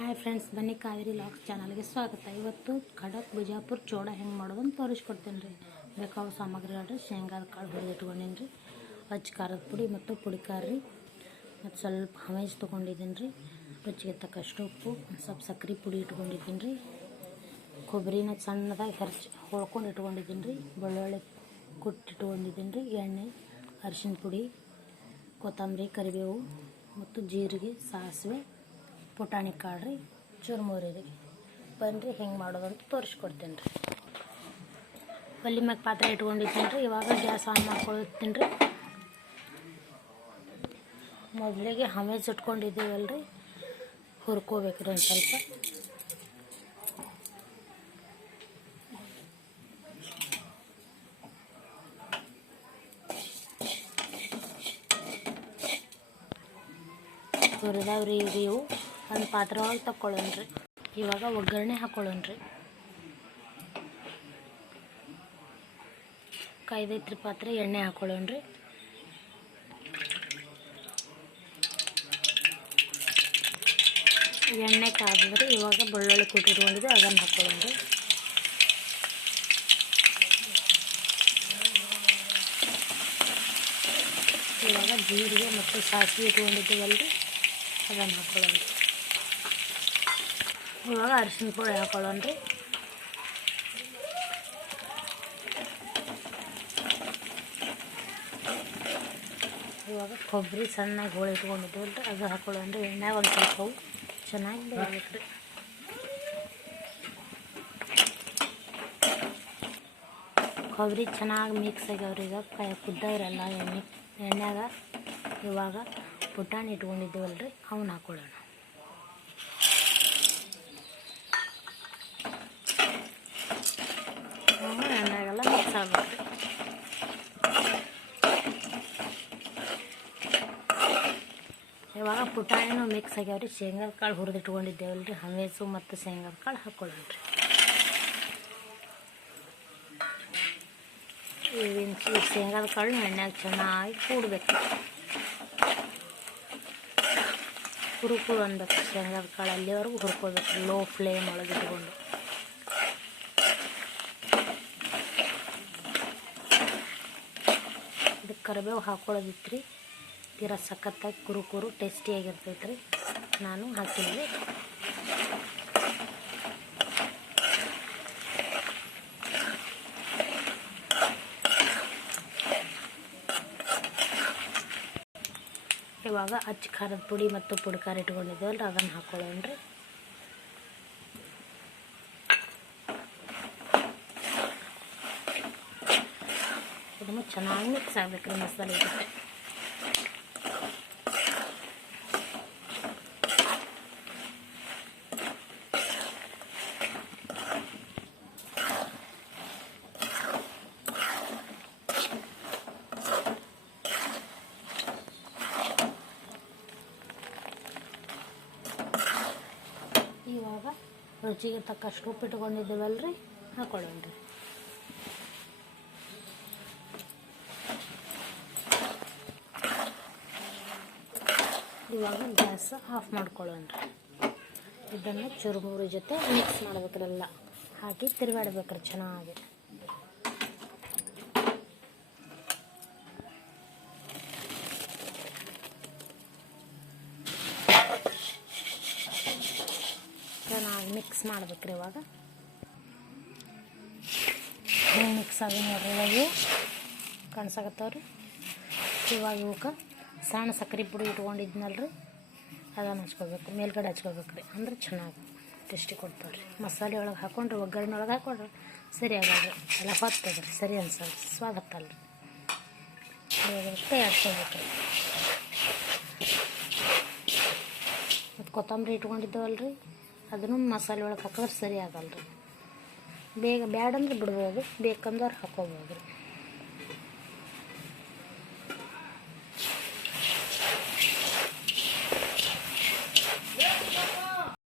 Hi friends, ಬನ್ನಿ Kaveri logs ಚಾನಲ್ಗೆ ಸ್ವಾಗತ. ಇವತ್ತು ಖಡಕ್ ಬಿಜಾಪುರ ಚೋಡ ಹೆಂಗೆ ಮಾಡೋದು ಅಂತ ತೋರಿಸ್ಕೊಡ್ತೇನೆ ರೀ. ಬೇಕಾದ ಸಾಮಗ್ರಿಗಳು ಶೇಂಗಾದ ಕಾಳು ಹುರಿದಿಟ್ಕೊಂಡೀನಿ ರೀ, ಅಚ್ಚ ಖಾರದ ಪುಡಿ ಮತ್ತು ಪುಡಿ ಖಾರ ರೀ, ಮತ್ತು ಸ್ವಲ್ಪ ಹಮೇಜ್ ತೊಗೊಂಡಿದ್ದೀನಿ ರೀ, ರುಚಿಗೆ ತಕ್ಕಷ್ಟು ಉಪ್ಪು, ಸ್ವಲ್ಪ ಸಕ್ಕರೆ ಪುಡಿ ಇಟ್ಕೊಂಡಿದ್ದೀನಿ ರೀ, ಕೊಬ್ಬರಿನ ಸಣ್ಣದಾಗಿ ಹೊಳ್ಕೊಂಡು ಇಟ್ಕೊಂಡಿದ್ದೀನಿ ರೀ, ಬೆಳ್ಳುಳ್ಳಿ ಕುಟ್ಟಿಟ್ಕೊಂಡಿದ್ದೀನಿ ರೀ, ಎಣ್ಣೆ, ಅರಿಶಿನ ಪುಡಿ, ಕೊತ್ತಂಬರಿ, ಕರಿಬೇವು ಮತ್ತು ಜೀರಿಗೆ, ಸಾಸಿವೆ, ಪುಟಾಣಿ ಕಾಳು ರೀ, ಚುರುಮುರಿ ರೀ. ಬನ್ನಿರಿ ಹೆಂಗೆ ಮಾಡೋದಂತ ತೋರಿಸ್ಕೊಡ್ತೀನಿ ರೀ. ಒಲೆ ಮ್ಯಾಗ ಪಾತ್ರೆ ಇಟ್ಕೊಂಡಿದ್ದೀನಿ ರೀ. ಇವಾಗ ಗ್ಯಾಸ್ ಆನ್ ಮಾಡ್ಕೊಳ್ತೀನಿ ರೀ. ಮೊದಲಿಗೆ ಹಮೇಜ್ ಇಟ್ಕೊಂಡಿದ್ದೀವಲ್ಲ ರೀ, ಹುರ್ಕೋಬೇಕು ರೀ ಒಂದು ಸ್ವಲ್ಪ. ಹುರಿದಾವ್ರಿ ಇವು ಒಂದು ಪಾತ್ರೆ ಒಳಗೆ ತಗೊಳ್ಳೋಣ ರೀ. ಇವಾಗ ಒಗ್ಗರಣೆ ಹಾಕೊಳ್ಳೋಣ ರೀ. ಕಾಯ್ದೈತ್ರಿ ಪಾತ್ರೆ, ಎಣ್ಣೆ ಹಾಕೊಳ್ಳೋಣ ರೀ. ಎಣ್ಣೆ ಕಾದಿದ್ರೆ ಇವಾಗ ಬೆಳ್ಳುಳ್ಳಿ ಕುಟ್ಟಿಟ್ಕೊಂಡಿದ್ದು ಅದನ್ನು ಹಾಕೊಳ್ಳೋಣ ರೀ. ಇವಾಗ ಜೀರಿಗೆ ಮತ್ತು ಸಾಸಿವೆ ಇಟ್ಕೊಂಡಿದ್ದೀವಲ್ಲ ರೀ, ಅದನ್ನು ಹಾಕೊಳ್ಳೋಣ ರೀ. ಇವಾಗ ಅರಿಶಿನ ಪುಡಿ ಹಾಕೊಳ್ಳೋಣ ರೀ. ಇವಾಗ ಕೊಬ್ಬರಿ ಸಣ್ಣಗೆ ಹೋಳಿ ಇಟ್ಕೊಂಡಿದ್ದೀವಲ್ಲ ರೀ, ಅದು ಹಾಕೊಳ್ಳೋಣ ರೀ. ಎಣ್ಣೆ ಒಂದು ಸ್ವಲ್ಪ ಚೆನ್ನಾಗಿ ಬೇಯಬೇಕು ರೀ. ಕೊಬ್ಬರಿ ಚೆನ್ನಾಗಿ ಮಿಕ್ಸ್ ಆಗ್ಯಾವ್ರಿ. ಈಗ ಕುದ್ದಾವ್ರಲ್ಲ ಎಣ್ಣೆಗ. ಇವಾಗ ಪುಟಾಣಿ ಇಟ್ಕೊಂಡಿದ್ದೀವಲ್ಲ ರೀ, ಅವನ್ನ ಹಾಕೊಳ್ಳೋಣ. ಎಣ್ಣೆಗೆಲ್ಲ ಮಿಕ್ಸ್ ಆಗ್ಬೇಕು ರೀ. ಇವಾಗ ಪುಟಾಣಿನೂ ಮಿಕ್ಸ್ ಆಗ್ಯಾವ್ರಿ. ಶೇಂಗಾದ ಕಾಳು ಹುರಿದಿಟ್ಕೊಂಡಿದ್ದೇವಲ್ಲ ರೀ, ಹಮೇಸು ಮತ್ತು ಶೇಂಗಾದ ಕಾಳು ಹಾಕೊಳ್ಳೋಣ ರೀ. ಈ ಶೇಂಗಾದ ಕಾಳು ಎಣ್ಣೆಗೆ ಚೆನ್ನಾಗಿ ಕೂಡಬೇಕು. ಹುರುಕು ಅನ್ಬೇಕು ಶೇಂಗಾದ ಕಾಳು, ಅಲ್ಲಿವರೆಗೂ ಹುರ್ಕೋಬೇಕು ಲೋ ಫ್ಲೇಮ್ ಒಳಗೆ ಇಟ್ಕೊಂಡು. ಇದಕ್ಕೆ ಕರಿಬೇವು ಹಾಕೊಳ್ಳೋದಿತ್ತು ರೀ. ತೀರಾ ಸಖತ್ತಾಗಿ ಕುರುಕುರು ಟೇಸ್ಟಿಯಾಗಿರ್ತೈತೆ ರೀ. ನಾನು ಹಾಕಿದ್ವಿ. ಇವಾಗ ಅಚ್ಚ ಖಾರದ ಪುಡಿ ಮತ್ತು ಪುಡಿ ಖಾರ ಇಟ್ಕೊಂಡಿದ್ದೇವಲ್ಲ, ಅದನ್ನು ಹಾಕೊಳ್ಳೋಣ ರೀ. ಇದನ್ನು ಚೆನ್ನಾಗಿ ಮಿಕ್ಸ್ ಆಗ್ಬೇಕು ರೀ ಮಸಾಲೆ ಜೊತೆ. ಇವಾಗ ರುಚಿಗೆ ತಕ್ಕಷ್ಟು ಉಪ್ಪು ಇಟ್ಕೊಂಡಿದ್ದೀವಲ್ಲ ರೀ, ಹಾಕೊಳ್ಳೋಣ ರೀ. ಇವಾಗ ಗ್ಯಾಸ್ ಆಫ್ ಮಾಡ್ಕೊಳ್ಳೋಣ ರೀ. ಇದನ್ನು ಚುರುಮುರಿ ಜೊತೆ ಮಿಕ್ಸ್ ಮಾಡ್ಬೇಕ್ರೆಲ್ಲ ಹಾಕಿ ತಿರುಗಾಡ್ಬೇಕ್ರಿ ಚೆನ್ನಾಗಿ. ಚೆನ್ನಾಗಿ ಮಿಕ್ಸ್ ಮಾಡ್ಬೇಕ್ರಿ. ಇವಾಗ ಹಿಂಗೆ ಮಿಕ್ಸ್ ಆಗಿ ನೋಡ್ರಿ, ಇವಾಗ ಕಾಣಿಸಾಕತ್ತವ್ರಿ. ಇವಾಗ ಇವಕ್ಕೆ ಸಣ್ಣ ಸಕ್ಕರೆ ಪುಡಿ ಇಟ್ಕೊಂಡಿದ್ನಲ್ರಿ, ಅದನ್ನು ಹಚ್ಕೋಬೇಕು, ಮೇಲ್ಗಡೆ ಹಚ್ಕೋಬೇಕು ರೀ. ಅಂದ್ರೆ ಚೆನ್ನಾಗಿ ಟೇಸ್ಟಿ ಕೊಡ್ತಾವೆ ರೀ. ಮಸಾಲೆ ಒಳಗೆ ಹಾಕೊಂಡ್ರೆ, ಒಗ್ಗರಣೆ ಒಳಗೆ ಹಾಕೊಂಡ್ರೆ ಸರಿ ಆಗಲ್ರಿ, ಎಲ್ಲ ಹೊತ್ತದ್ರಿ, ಸರಿ ಅನ್ಸಲ್ಲ, ಸ್ವಾದ ಹತ್ತಲ್ರಿ. ಇವಾಗ ಕೈ ಹಚ್ಕೋಬೇಕು ರೀ. ಮತ್ತು ಕೊತ್ತಂಬರಿ ಇಟ್ಕೊಂಡಿದ್ದೇವಲ್ರಿ, ಅದನ್ನು ಮಸಾಲೆ ಒಳಗೆ ಹಾಕಿದ್ರೆ ಸರಿ ಆಗಲ್ರಿ. ಬೇಗ ಬ್ಯಾಡಂದ್ರೆ ಬಿಡ್ಬೋದು, ಬೇಕಂದ್ರೆ ಹಾಕೋಬೋದು ರೀ.